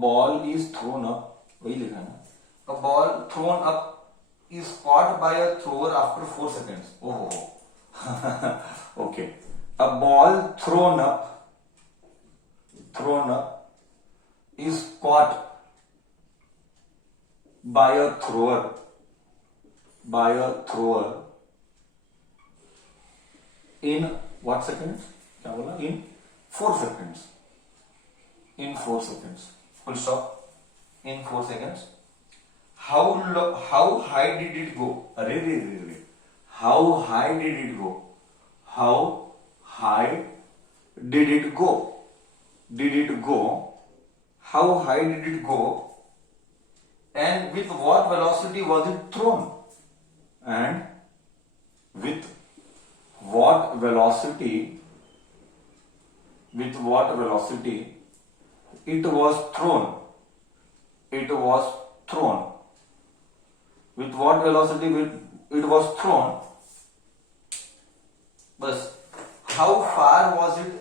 ball is thrown up, वही लिखा है ना, a ball thrown up is caught by a thrower after 4 seconds. Oh, okay. A ball thrown up is caught by a thrower in what seconds? क्या बोला? In 4 seconds. In 4 seconds. Full stop. In 4 seconds. How high did it go? अरे. How high did it go? How high did it go? How high did it go? And with what velocity was it thrown? And with what velocity it was thrown? With what velocity it was thrown? But how far was it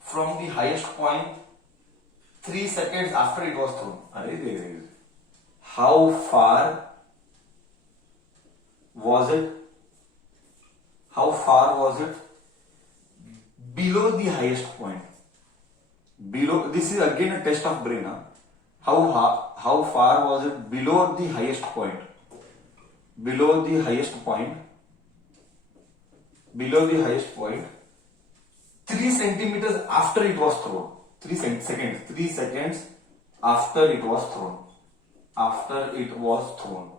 from the highest point 3 seconds after it was thrown? How far was it below the highest point? This is again a test of brain. How far was it below the highest point? Below the highest point 3 centimeters after it was thrown. 3 seconds after it was thrown.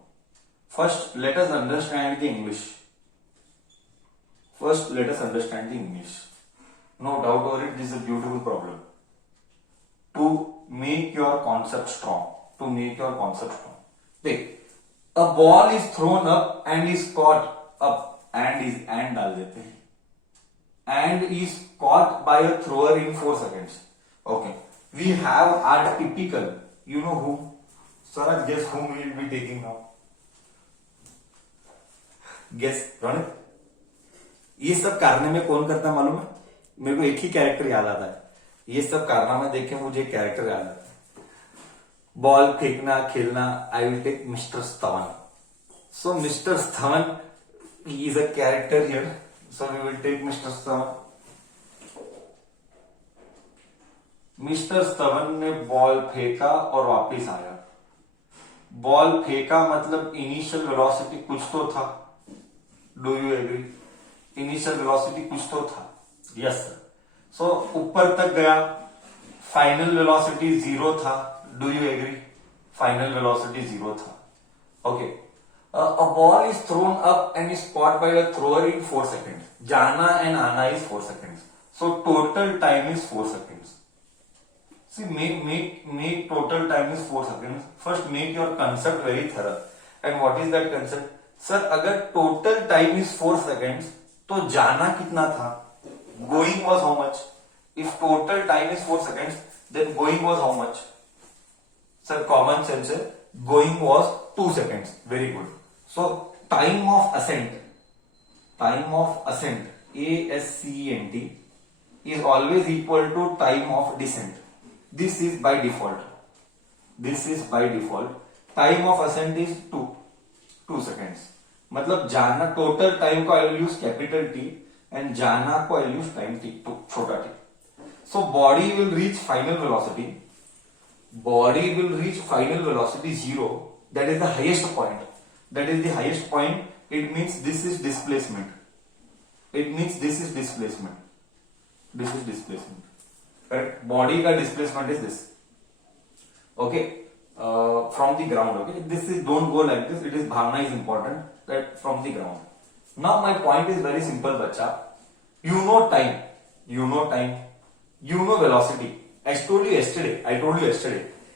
First, let us understand the English. No doubt over it, this is a beautiful problem. To make your concept strong. A ball is thrown up and is caught up. And डाल देते हैं. And is caught by a thrower in 4 seconds. Okay. We have our typical. You know whom? Swaraj, guess whom we will be taking now? Guess, Ronit? ये सब कारने में कौन करता है मालूम है? मेरे को एक ही कैरेक्टर याद आता है. ये सब कारनामा देख के मुझे एक कैरेक्टर याद आता है. बॉल फेंकना, खेलना. आई विल टेक मिस्टर स्तवन. So Mr. Sthavan, he is a character here. So we will take Mr. Sthavan. Mister स्तवन ने बॉल फेंका और वापस आया. बॉल फेंका मतलब इनिशियल वेलोसिटी कुछ तो था. Do you agree? Initial velocity कुछ तो था. Yes sir. सो ऊपर तक गया. फाइनल वेलोसिटी 0 था. Do you agree? Final velocity 0 था. Okay. A ball is thrown up and is caught by a thrower in 4 seconds. जाना and आना is 4 seconds. So total time is 4 seconds. See, make total time is 4 seconds. First, make your concept very thorough. And what is that concept? Sir, अगर total time is 4 seconds, तो जाना कितना था? Going was how much? If total time is 4 seconds, then going was how much? Sir, common sense है. Going was 2 seconds. Very good. So time of ascent, ASCENT, is always equal to time of descent. This is by default. Time of ascent is 2 seconds. मतलब जाना total time को आई will use capital T and जाना को आई will use time T, छोटा t. So body will reach final velocity 0. That is the highest point. It means this is displacement. Correct? Body का displacement is this. Okay. From the ground. Okay. This is, don't go like this. It is bhavna is important. That from the ground. Now my point is very simple, bacha. You know time. You know velocity. I told you yesterday.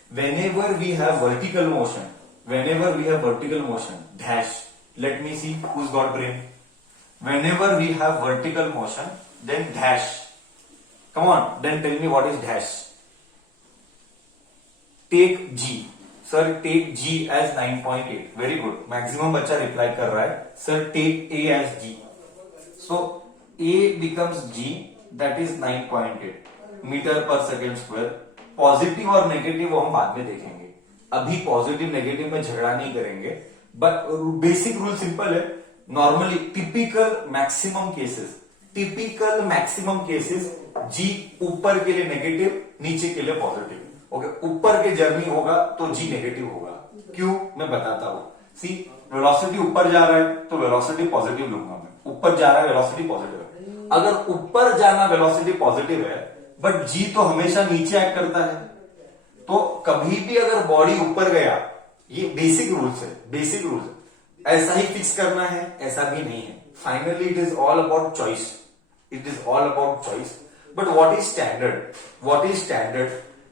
Whenever we have vertical motion, dash. Let me see who's got brain. Whenever we have vertical motion, then dash. Come on, then tell me what is dash. Take G. Sir, take G as 9.8. Very good. Maximum बच्चा reply कर रहा है. Sir, take A as G. So A becomes G, that is 9.8 meter per second square. Positive और negative वो हम बाद में देखेंगे, अभी पॉजिटिव नेगेटिव में झगड़ा नहीं करेंगे। बट बेसिक रूल सिंपल है। नॉर्मली टिपिकल मैक्सिमम केसेस जी ऊपर के लिए नेगेटिव, नीचे के लिए पॉजिटिव। ओके, ऊपर के जर्नी होगा तो जी नेगेटिव होगा। क्यों, मैं बताता हूं। सी, वेलोसिटी ऊपर जा रहा है तो वेलोसिटी पॉजिटिव लूंगा मैं। ऊपर जा रहा है वेलोसिटी पॉजिटिव है। अगर ऊपर जाना वेलोसिटी पॉजिटिव है बट जी तो हमेशा नीचे एक्ट करता है, तो कभी भी अगर बॉडी ऊपर गया, ये बेसिक रूल्स है, ऐसा ही फिक्स करना है ऐसा भी नहीं है। Finally it is all about choice, but what is standard?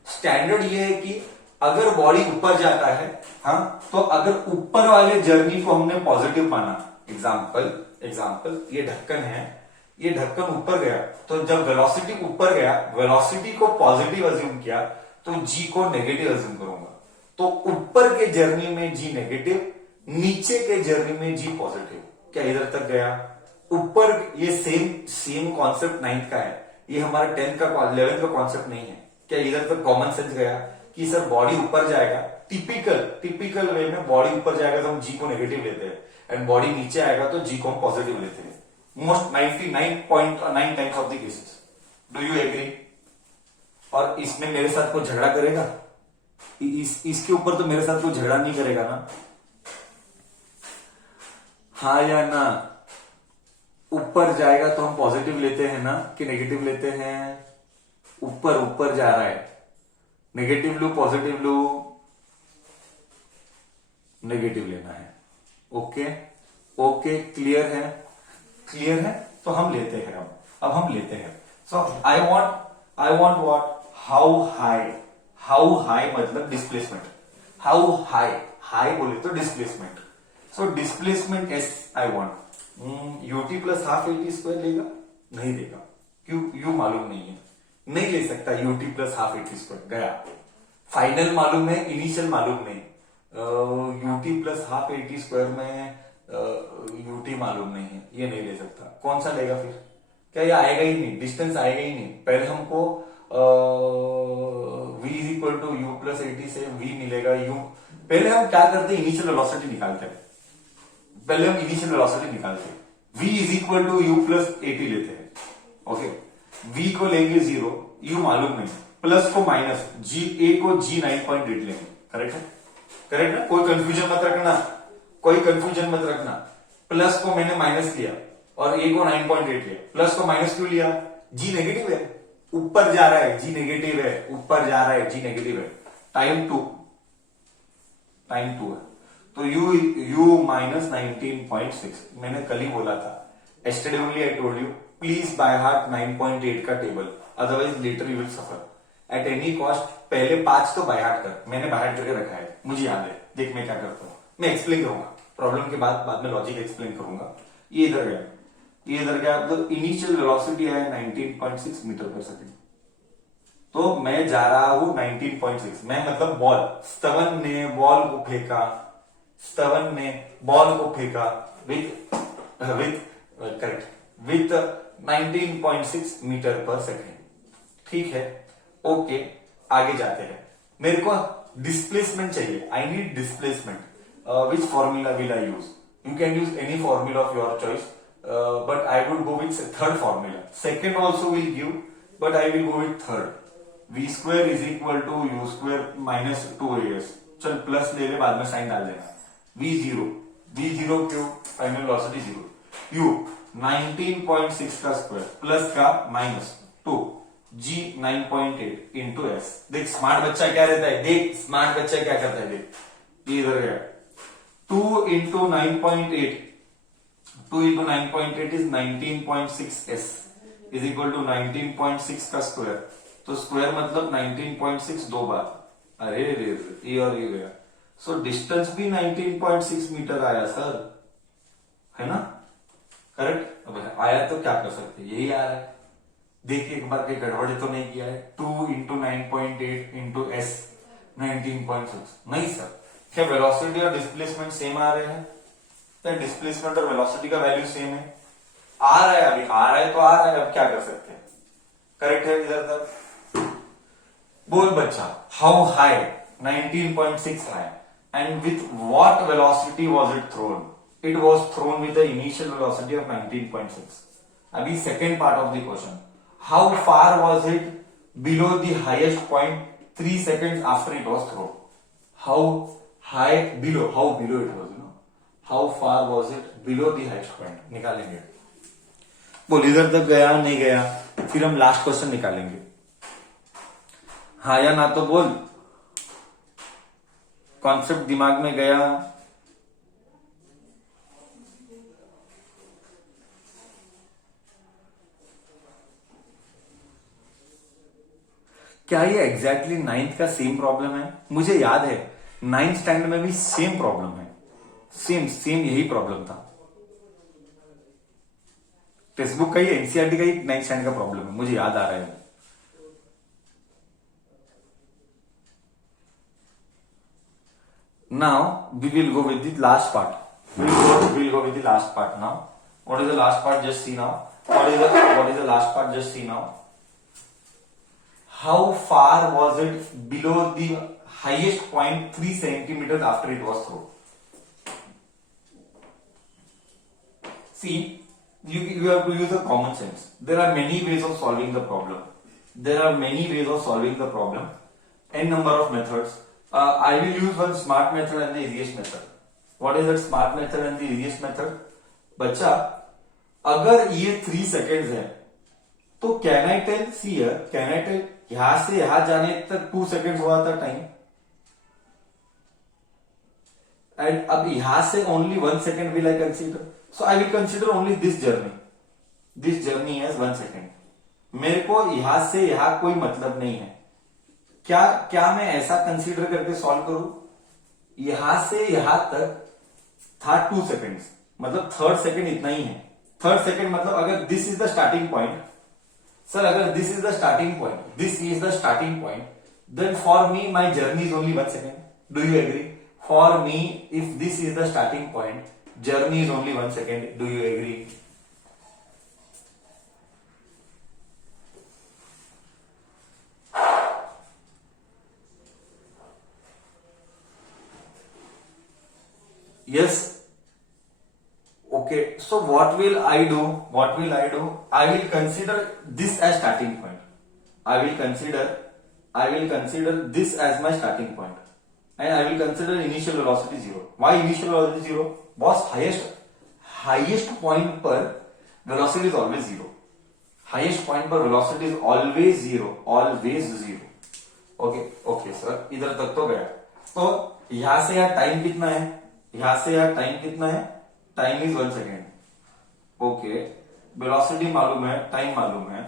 Standard ये है कि अगर बॉडी ऊपर जाता है, हाँ, तो अगर ऊपर वाले जर्नी को हमने पॉजिटिव माना, एग्जाम्पल ये ढक्कन है, ये ढक्कन ऊपर गया, तो जब वेलोसिटी ऊपर गया, वेलोसिटी को पॉजिटिव अज्यूम किया तो जी को नेगेटिव अज्यूम करूंगा। तो ऊपर के जर्नी में जी नेगेटिव, नीचे के जर्नी में जी पॉजिटिव। क्या इधर तक गया? ऊपर ये सेम कॉन्सेप्ट 9th का है, ये हमारा 10th का 11th का कॉन्सेप्ट नहीं है। क्या इधर तक कॉमन सेंस गया कि सर बॉडी ऊपर जाएगा, टिपिकल वे में बॉडी ऊपर जाएगा तो हम जी को नेगेटिव लेते हैं, एंड बॉडी नीचे आएगा तो जी को हम पॉजिटिव लेते हैं। Most 99.9 times of the cases. Do you agree? और इसमें मेरे साथ कोई झगड़ा करेगा? इसके ऊपर तो मेरे साथ कोई झगड़ा नहीं करेगा ना? हाँ या ना? ऊपर जाएगा तो हम पॉजिटिव लेते हैं ना कि नेगेटिव लेते हैं? ऊपर जा रहा है, नेगेटिव लू पॉजिटिव लू? नेगेटिव लेना है। ओके, क्लियर है? तो हम लेते हैं, अब हम लेते हैं। So I want what? How high मतलब डिस्प्लेसमेंट। हाउ हाई बोले तो displacement. So displacement S I want. U t plus half eighty square लेगा? नहीं देगा। क्यों? यू मालूम नहीं है, नहीं ले सकता UT plus half eighty square. गया। फाइनल मालूम है, इनिशियल मालूम नहीं। UT plus half eighty square में यूटी मालूम नहीं है, ये नहीं ले सकता। कौन सा लेगा फिर? क्या ये आएगा ही नहीं, डिस्टेंस आएगा ही नहीं। पहले हमको v is equal to U plus AT से v मिलेगा u। पहले हम क्या करते हैं, इनिशियल वेलोसिटी निकालते हैं। v is equal to U plus AT लेते हैं। ओके, v को लेंगे 0, u मालूम नहीं, प्लस को माइनस, a को g 9.8 लेंगे। करेक्ट है? कोई कंफ्यूजन मत रखना। प्लस को मैंने माइनस लिया और a को 9.8 लिया। प्लस को माइनस क्यों लिया? g नेगेटिव है, ऊपर जा रहा है, जी नेगेटिव है, टाइम 2 है, तो u माइनस 19.6। मैंने कल ही बोला था, yesterday only I told you, please by heart 9.8 का table, otherwise later you will suffer at any cost. पहले 5 तो बाय हार्ट कर, मैंने बाय हार्ट करके रखा है, मुझे याद है। देख मैं क्या करता हूं, मैं एक्सप्लेन करूंगा प्रॉब्लम के बाद में लॉजिक एक्सप्लेन करूंगा। ये इधर गया, तो इनिशियल वेलोसिटी है 19.6 मीटर पर सेकंड। तो मैं जा रहा हूं 19.6, मैं मतलब बॉल, स्तवन ने बॉल को फेंका विथ 19.6 मीटर पर सेकेंड। ठीक है, ओके, आगे जाते हैं। मेरे को डिस्प्लेसमेंट चाहिए, I need displacement. Which formula will I use? You can use any formula of your choice, but I would go with third formula. Second also will give, but I will go with third. v square is equal to U square minus 2as। चल plus ले ले, बाद में sign डाल देना। v0 क्यों? Final velocity 0। u 19.6 का square plus का माइनस 2, g 9.8 इंटू एस। देख स्मार्ट बच्चा क्या रहता है, क्या करता है, देख ये इधर गया। 2 into 9.8 is 19.6s is equal to 19.6 का स्क्वायर। तो स्क्वायर मतलब 19.6 दो बार। अरे रे ये और ये गया। सो डिस्टेंस भी 19.6 मीटर आया सर, है ना? करेक्ट। अब आया तो क्या कर सकते, यही आ रहा है। देखिए एक बार के गड़बड़ी तो नहीं किया है। 2 इंटू 9.8 इंटू एस 19.6। नहीं सर, क्या वेलोसिटी और डिस्प्लेसमेंट सेम आ रहे हैं? तो डिस्प्लेसमेंट और वेलोसिटी का वैल्यू सेम है, आ रहा है, अभी आ रहा है तो आ रहा है, अब क्या कर सकते हैं। करेक्ट है इधर तक। बोल बच्चा, how high? 19.6 high. And with what velocity was it thrown? It was thrown with the initial velocity of 19.6. अभी second part of the question. How far was it below the highest point 3 seconds after it was thrown? How below it was, how far was it below the highest point? निकालेंगे. बोल इधर तक गया नहीं गया, फिर हम लास्ट क्वेश्चन निकालेंगे. हाँ या ना तो बोल. कॉन्सेप्ट दिमाग में गया? क्या ये एग्जैक्टली नाइन्थ का सेम प्रॉब्लम है? मुझे याद है 9th स्टैंडर्ड में भी सेम प्रॉब्लम है. सेम यही प्रॉब्लम था. टेक्स्ट बुक का ही, एनसीईआरटी का ही 9th स्टैंडर्ड का प्रॉब्लम है, मुझे याद आ रहा है. Now we will go with the last part. We'll go with the last part now. What is the last part? Just see now. What is the last part? Just see now. How far was it below the highest point 3 centimeters after it was thrown? See, you have to use a common sense. There are many ways of solving the problem. N number of methods. I will use one smart method and the easiest method. What is that smart method and the easiest method? बच्चा, अगर ये 3 seconds है तो can I tell यहां से यहां जाने तक 2 seconds हुआ था टाइम, एंड अब यहां से only 1 second will I consider. So I will consider only this journey as 1 second. मेरे को यहां से यहां कोई मतलब नहीं है. क्या मैं ऐसा कंसीडर करके सॉल्व करूं? यहां से यहां तक था 2 सेकेंड्स, मतलब थर्ड सेकेंड इतना ही है. थर्ड सेकेंड मतलब अगर this is the starting point, sir अगर this is the starting point, then for me my journey is only 1 second. Do you agree? For me if this is the starting point, journey is only 1 second. Do you agree? Yes. Okay. So what will I do? I will consider this as starting point. I will consider this as my starting point, and I will consider initial velocity 0. Why initial velocity 0? Boss, highest point पर velocity is always 0. Highest point पर velocity is always 0. Okay, sir. इधर तक तो गया. तो यहां से यार टाइम कितना है? Time is 1 second. Okay, velocity मालूम है, टाइम मालूम है,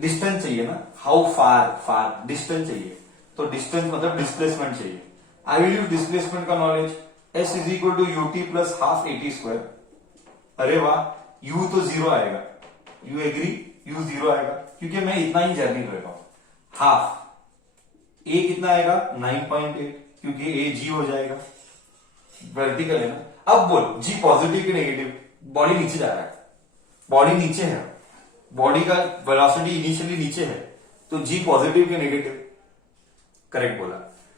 डिस्टेंस चाहिए ना. हाउ फार डिस्टेंस चाहिए, तो डिस्टेंस मतलब डिस्प्लेसमेंट चाहिए. आई विल यूज डिस्प्लेसमेंट का knowledge. S is equal to UT plus half eighty square. अरे वाह, यू तो 0 आएगा. You agree? यू 0 आएगा क्योंकि मैं इतना ही जर्नी कर रहा हूं. हाफ ए कितना आएगा? 9.8, क्योंकि ए जी हो जाएगा. वर्टिकल है ना. अब बोल, जी पॉजिटिव की नेगेटिव? बॉडी नीचे जा रहा है, बॉडी नीचे है, बॉडी का वेलोसिटी इनिशियली नीचे है, तो जी पॉजिटिव की नेगेटिव? करेक्ट बोला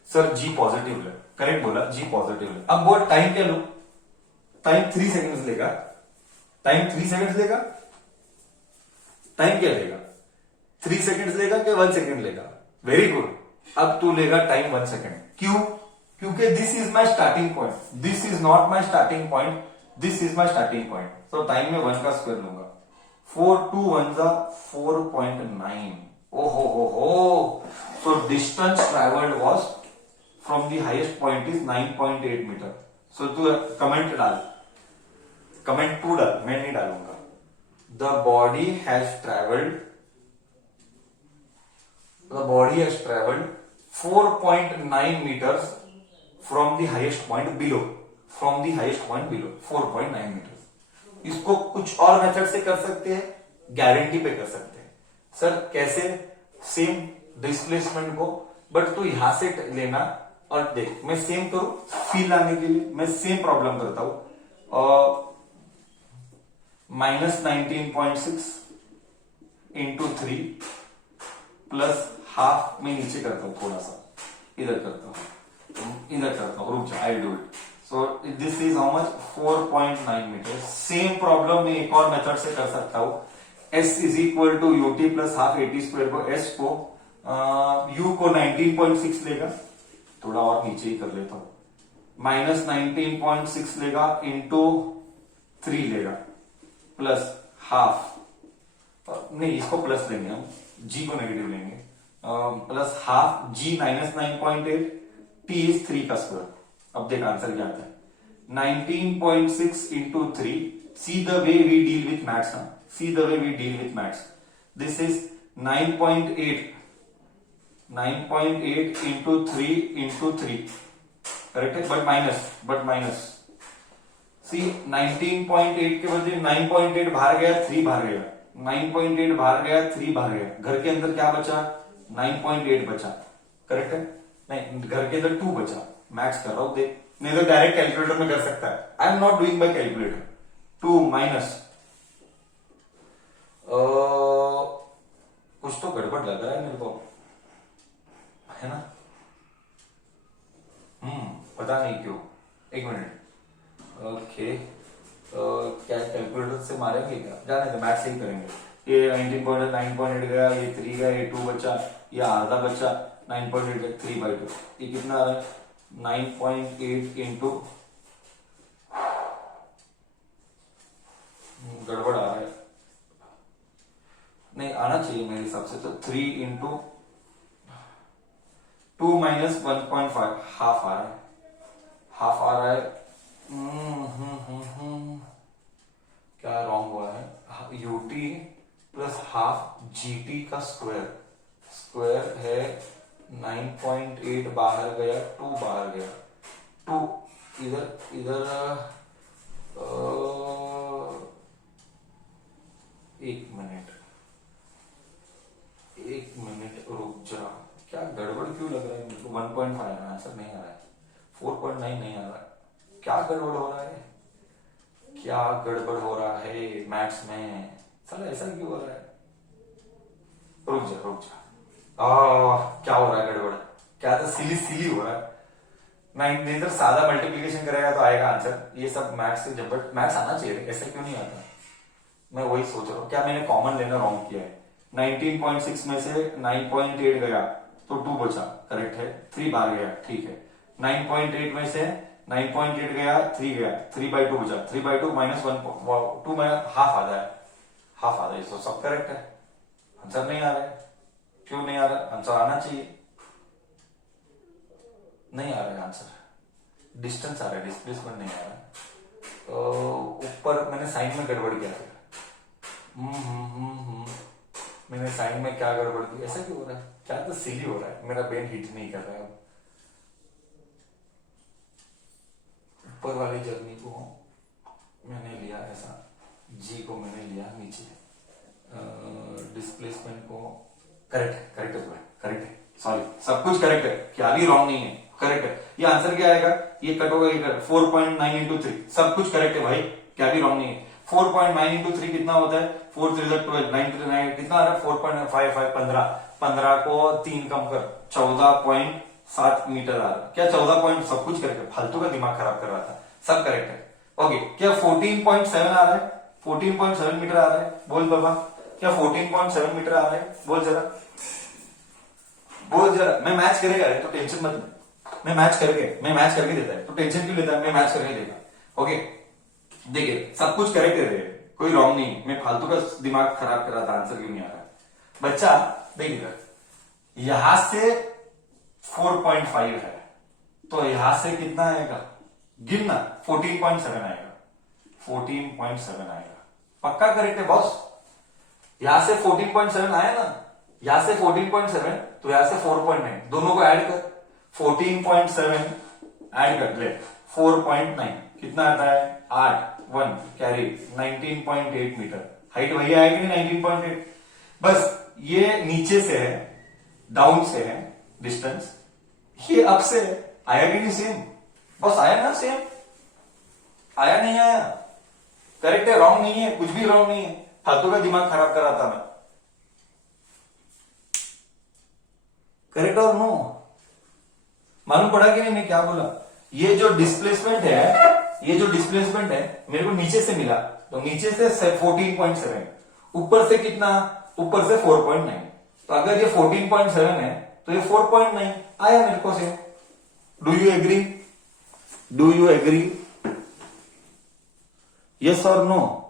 सर, जी पॉजिटिव है. करेक्ट बोला, जी पॉजिटिव है. अब बोल टाइम क्या लो? टाइम 3 सेकेंड्स लेगा. टाइम क्या लेगा? 3 सेकेंड्स लेगा कि 1 सेकेंड लेगा? Very good. अब तू लेगा टाइम 1 सेकेंड. क्यों? क्योंकि this is my starting point. This is not my starting point, this is my starting point. तो टाइम में 1 का स्क्वायर लूंगा. 4 2 1 4.9. ओहो. So distance travelled was from the highest point is 9.8 metre. So तू comment डाल, comment टू डाल, मैं नहीं डालूंगा. The body has travelled 4.9 meters from the highest point below. 4.9 meters. इसको कुछ और मेथड से कर सकते हैं, गारंटी पे कर सकते हैं. सर कैसे? सेम डिस्प्लेसमेंट को, बट तू यहां से लेना. और देख, मैं सेम करूं फील लाने के लिए, मैं सेम प्रॉब्लम करता हूं. -19.6 into 3 प्लस हाफ में नीचे करता हूं, थोड़ा सा इधर करता हूं, इधर करता हूं, रुक जा, I do it. So this is how much, 4.9 metre. Same problem में एक और मेथड से कर सकता हूं, s is equal to UT plus half eighty square को, s को u को 19.6 लेगा, थोड़ा और नीचे ही कर लेता हूं, माइनस 19.6 लेगा इंटू 3 लेगा प्लस हाफ, नहीं इसको प्लस लेंगे हम, g को नेगेटिव लेंगे, plus half g minus 9.8, t is 3 का स्क्वायर। अब देख आंसर क्या आता है, 19.6 into 3, see the way we deal with maths, see the way we deal with maths, this is 9.8 into 3 correct है, बट माइनस सी 19.8 के बदले 9.8 बाहर गया, 3 बाहर गया, 9.8 बाहर गया, 3 बाहर गया, घर के अंदर क्या बचा, 9.8 बचा, करेक्ट है, नहीं घर के अंदर 2 बचा, मैथ्स कर रहा हूं देख, नहीं तो डायरेक्ट कैलकुलेटर में कर सकता है, I am not doing by calculator. 2 minus कुछ तो गड़बड़ लग रहा है मेरे को, है ना, पता नहीं क्यों, एक मिनट, ओके, क्या कैलकुलेटर से मारेंगे क्या, जाने दो, मैथ से ही करेंगे। ये 19.9.8 गया, ये 3 गया, ये 2 बचा, ये आधा बचा, 9.8 गया, 3/2, ये कितना आ रहा है, 9.8 इंटू, गड़बड़ आ रहा है, नहीं आना चाहिए मेरे हिसाब से, तो 3 इंटू 2 माइनस 1.5, हाफ आ रहा है, हाफ आ रहा है, क्या रॉन्ग हुआ है, यूटी प्लस हाफ जीटी का स्क्वायर, स्क्वायर है 9.8 बाहर गया, 2 बाहर गया, 2 इधर इधर, एक मिनट रुक जा, क्या गड़बड़ क्यों लग रहा है मेरे को, 1.5 आंसर नहीं आ रहा है, 4.9 नहीं आ रहा है, क्या गड़बड़ हो रहा है, क्या गड़बड़ हो रहा है मैथ्स में, साला ऐसा क्यों हो रहा है, रुक जा, क्या हो रहा है गड़बड़, क्या था, सिली हो रहा है, नहीं तो सादा मल्टीप्लिकेशन करेगा तो आएगा आंसर, ये सब मैथ्स से जब मैथ्स आना चाहिए, ऐसा क्यों नहीं आता, मैं वही सोच रहा हूँ, क्या मैंने कॉमन लेना रॉन्ग किया है, 19.6 में से 9.8 गया तो 2 बचा, करेक्ट है, 3 बाहर गया, ठीक है, 9.8 में से 9.8 गया, 3 गया, 3/2 बचा, 3/2 माइनस 1.2 में हाफ आ जाए, हाफ आ जाए, तो सब करेक्ट है, आंसर नहीं आ रहा है, क्यों नहीं आ रहा, आंसर आना चाहिए, नहीं आ रहा है आंसर, डिस्टेंस आ रहा है, डिस्प्लेसमेंट नहीं आ रहा है, तो ऊपर मैंने साइन में गड़बड़ किया था, मैंने साइन में क्या गड़बड़ की, ऐसा क्यों हो रहा है, क्या तो सिली हो रहा है, मेरा ब्रेन हिट नहीं कर रहा है, ऊपर वाली जर्नी को मैंने लिया ऐसा, जी को मैंने लिया नीचे, डिस्प्लेसमेंट को करेक्ट है, सॉरी, सब कुछ करेक्ट है, क्या भी रॉन्ग नहीं है, करेक्ट है, ये आंसर क्या आएगा, ये कट होगा, ये 4.9 इंटू 3, सब कुछ करेक्ट है भाई, क्या भी रॉन्ग नहीं है, 4.9 इंटू 3 कितना होता है, 4 3 12, 9 3 9 कितना आ रहा है, 4.55 15 को 3 कम कर, 14.7 मीटर आ रहा है, क्या 14 पॉइंट, सब कुछ करेक्ट है, फालतू का दिमाग खराब कर रहा था, सब करेक्ट है, ओके, क्या 14.7 आ रहा है, 14.7 मीटर आ रहा है, बोल बाबा, क्या 14.7 मीटर आ रहा है, बोल जरा, मैं मैच करेगा तो टेंशन मत ले, मैं मैच करके देता है, तो टेंशन क्यों लेता है, मैं मैच करके देता, ओके, देखिए सब कुछ करेक्ट है, कोई रॉन्ग नहीं, मैं फालतू का दिमाग खराब कर रहा था, आंसर क्यों नहीं आ रहा है, बच्चा देखिएगा, यहां से 4.5 है, तो यहां से कितना आएगा, गिनना, 14.7 आएगा, 14.7 आएगा, पक्का करेक्ट है बॉस, यहां से 14.7 आया ना, यहां से 14.7, तो यहां से 4.9, दोनों को ऐड कर, 14.7 ऐड कर ले, 4.9 कितना आता है, 8 1 कैरी 19.8 मीटर, हाइट वही आएगी नहीं, 19.8, बस ये नीचे से है, डाउन से है डिस्टेंस, ये अप से है, आया कि नहीं सेम, बस आया ना सेम, आया नहीं आया, करेक्ट है, रॉन्ग नहीं है, कुछ भी रॉन्ग नहीं है, फालतू का दिमाग खराब कर रहा था मैं, करेक्ट और नो? मालूम पड़ा कि नहीं मैं क्या बोला? ये जो डिस्प्लेसमेंट है मेरे को नीचे से मिला, तो नीचे से 14.7, ऊपर से कितना? ऊपर से 4.9। तो अगर ये 14.7 है तो ये 4.9 आया मेरे को से। Do you agree? यस और नो?